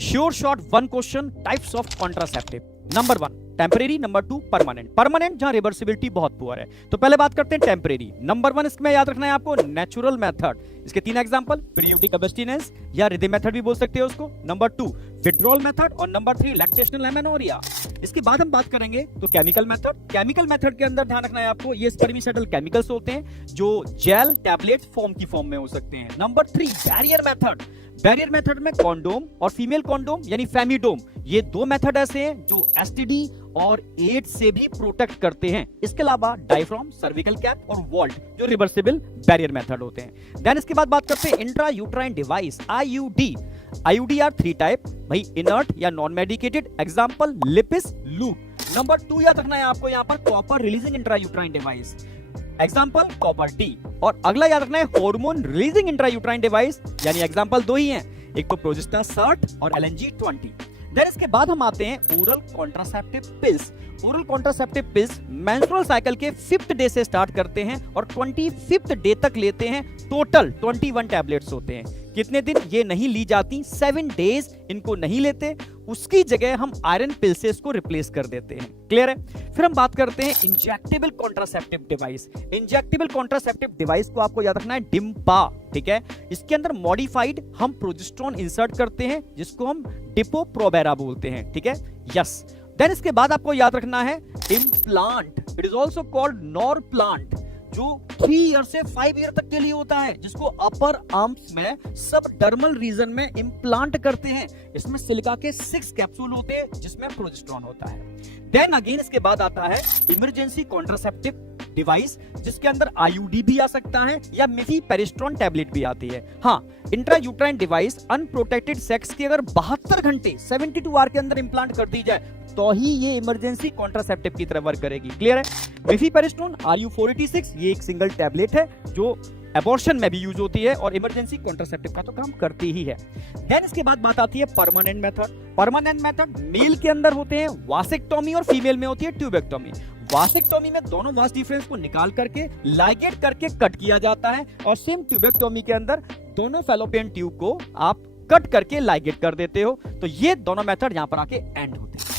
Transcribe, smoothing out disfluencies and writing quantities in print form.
Sure short one question, types of contraceptive. Number 1 temporary, number 2 permanent. Permanent जहां reversibility बहुत poor है। तो पहले बात करते हैं टेम्परेरी। नंबर 1 इसमें याद रखना है आपको, नेचुरल मेथड। इसके 3 एग्जांपल, पीरियोडिक अबस्टिनेंस या रिदम मेथड भी बोल सकते हो उसको। नंबर 2 विड्रॉल मेथड और नंबर 3 लैक्टेशनल एमेनोरिया। इसके बाद हम बात करेंगे तो केमिकल मेथड। केमिकल मेथड के अंदर ध्यान रखना है आपको, ये स्पर्मिसाइडल केमिकल्स होते हैं जो जेल टैबलेट फॉर्म की फॉर्म में हो सकते हैं। Number 3 barrier method. Barrier method में कॉन्डोम और फीमेल कॉन्डोम यानी फेमिडोम, ये 2 मेथड ऐसे हैं जो एसटीडी और एड्स से भी प्रोटेक्ट करते हैं। इसके अलावा डायफ्राम, सर्विकल कैप और वॉल्ट जो रिवर्सिबल बैरियर मेथड होते हैं। देन इसके बाद बात करते हैं intra uterine device, IUD. IUD are 3 type, भाई इनर्ट या non medicated. Example Lippes, loop. Number 2 याद रखना है आपको यहाँ पर, copper releasing intra uterine device. Example copper T. और अगला याद रखना है हार्मोन रिलीजिंग इंट्रायूट्राइन डिवाइस, यानी एग्जांपल 2 ही हैं, एक तो प्रोजेस्टेरोन 60 और एलएनजी 20। देन इसके बाद हम आते हैं oral contraceptive pills. Oral contraceptive pills menstrual cycle के 5th डे से स्टार्ट करते हैं और 25th डे तक लेते हैं। टोटल 21 टैबलेट्स होते हैं। कितने दिन ये नहीं ली जाती, 7 डेज इनको नहीं लेते, उसकी जगह हम आयरन पिल से इसको रिप्लेस कर देते हैं। क्लियर है। फिर हम बात करते हैं injectable contraceptive device. Injectable contraceptive device को आपको याद रखना है डिम्पा, ठीक है। इसके अंदर मॉडिफाइड हम प्रोजेस्टेरोन इंसर्ट करते हैं जिसको हम डिपो प्रोवेरा बोलते हैं, ठीक है। यस। देन इसके बाद आपको याद रखना है implant. It is also called nor plant, जो 3 ईयर से 5 ईयर तक के लिए होता है, जिसको अपर आर्म्स में सब डर्मल रीजन में इम्प्लांट करते हैं। इसमें सिलिका के 6 कैप्सूल होते हैं जिसमें प्रोजेस्टेरोन होता है। देन अगेन इसके बाद आता है इमरजेंसी कॉन्ट्रासेप्टिव डिवाइस, जिसके अंदर आईयूडी भी आ सकता है या मिफीपेरिस्ट्रोन टैबलेट भी आती है। हाँ, इंट्रायूट्राइन डिवाइस अनप्रोटेक्टेड सेक्स के अगर 72 घंटे 72 आवर के अंदर इंप्लांट कर दी जाए तो ही ये इमरजेंसी कॉन्ट्रासेप्टिव की तरह वर्क करेगी। क्लियर है। मिफीपेरिस्ट्रोन RU486 ये एक सिंगल टैबलेट है जो एबॉर्शन में भी यूज होती है और इमरजेंसी कॉन्ट्रासेप्टिव का तो काम करती ही है। देन इसके बाद बात आती है permanent method. Permanent method male के अंदर होते हैं वासेक्टोमी और फीमेल में होती है ट्यूबेक्टोमी। वासेक्टोमी में दोनों वास डिफरेंस को निकाल करके लाइगेट करके कट किया जाता है और सेम ट्यूबेक्टोमी के अंदर दोनों फैलोपियन ट्यूब को आप कट करके लाइगेट कर देते हो। तो ये दोनों मेथड यहां पर आके एंड होते हैं।